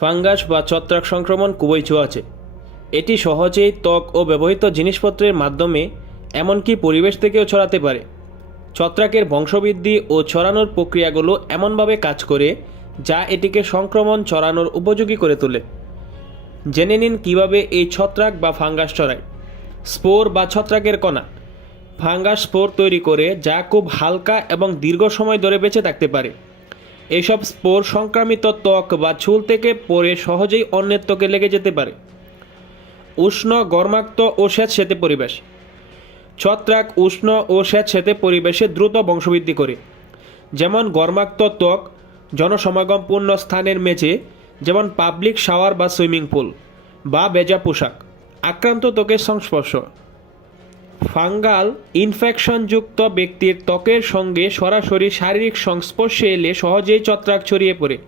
Fungus বা ছত্রাক সংক্রমণ খুবই ছোঁয়াচে এটি সহজেই ত্বক ও ব্যবহৃত জিনিসপত্রের মাধ্যমে এমনকি পরিবেশ থেকেও ছড়াতে পারে। ছত্রাকের বংশবৃদ্ধি ও ছড়ানোর প্রক্রিয়াগুলো এমনভাবে কাজ করে, যা এটিকে সংক্রমণ ছড়ানোর উপযোগী করে তোলে। জেনে নিন কীভাবে এই ছত্রাক বা ফাঙ্গাস ছড়ায়। স্পোর বা ছত্রাকের কণা। ফাঙ্গাস স্পোর তৈরি করে, যা খুব হালকা এবং দীর্ঘ সময় ধরে বেঁচে থাকতে পারে। এইসব স্পোর সংক্রামিত ত্বক বা চুল থেকে পরে সহজেই অন্যের ত্বকে লেগে যেতে পারে। উষ্ণ, গরমাক্ত ও স্যাঁতস্যাঁতে পরিবেশ। ছত্রাক উষ্ণ ও স্যাঁতস্যাঁতে পরিবেশে দ্রুত বংশবৃদ্ধি করে। যেমন গরমাক্ত ত্বক জনসমাগমপূর্ণ স্থানের মেঝে, যেমন পাবলিক শাওয়ার বা সুইমিং পুল বা বেজা পোশাক। আক্রান্ত ত্বকের সংস্পর্শ। ফাঙ্গাল ইনফেকশনযুক্ত ব্যক্তির ত্বকের সঙ্গে সরাসরি শারীরিক সংস্পর্শে এলে সহজেই ছত্রাক ছড়িয়ে পড়ে।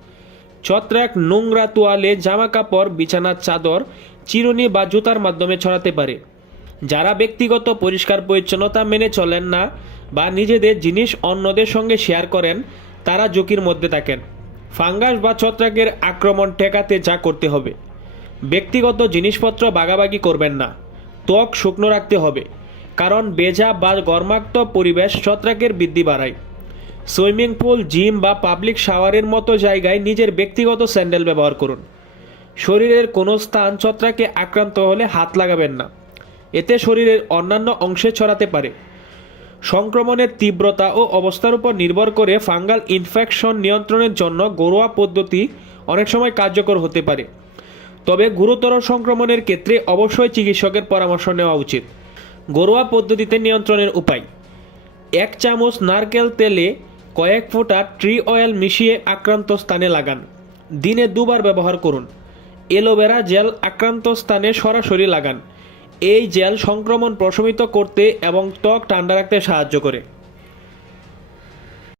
ছত্রাক নোংরা তোয়ালে জামা কাপড় বিছানার চাদর, চিরুনি বা জুতার মাধ্যমে ছড়াতে পারে। যারা ব্যক্তিগত পরিষ্কার পরিচ্ছন্নতা মেনে চলেন না বা নিজেদের জিনিস অন্যদের সঙ্গে শেয়ার করেন, তারা ঝুঁকির মধ্যে থাকেন। ফাঙ্গাস বা ছত্রাকের আক্রমণ ঠেকাতে যা করতে হবে। ব্যক্তিগত জিনিসপত্র ভাগাভাগি করবেন না। ত্বক শুকনো রাখতে হবে। কারণ বেজা বা গরমাক্ত পরিবেশ ছত্রাকের বৃদ্ধি বাড়ায়। সুইমিং পুল, জিম বা পাবলিক শাওয়ারের মতো জায়গায় নিজের ব্যক্তিগত স্যান্ডেল ব্যবহার করুন। শরীরের কোনো স্থান ছত্রাকে আক্রান্ত হলে হাত লাগাবেন না। এতে শরীরের অন্যান্য অংশে ছড়াতে পারে। সংক্রমণের তীব্রতা ও অবস্থার উপর নির্ভর করে ফাঙ্গাল ইনফেকশন নিয়ন্ত্রণের জন্য ঘরোয়া পদ্ধতি অনেক সময় কার্যকর হতে পারে। তবে গুরুতর সংক্রমণের ক্ষেত্রে অবশ্যই চিকিৎসকের পরামর্শ নেওয়া উচিত। ঘরোয়া পদ্ধতিতে নিয়ন্ত্রণের উপায়। এক চামচ নারকেল তেলে কয়েক ফোঁটা ট্রি অয়েল মিশিয়ে আক্রান্ত স্থানে লাগান। দিনে দুবার ব্যবহার করুন। এলোভেরা জেল আক্রান্ত স্থানে সরাসরি লাগান। এই জেল সংক্রমণ প্রশমিত করতে এবং ত্বক ঠান্ডা রাখতে সাহায্য করে।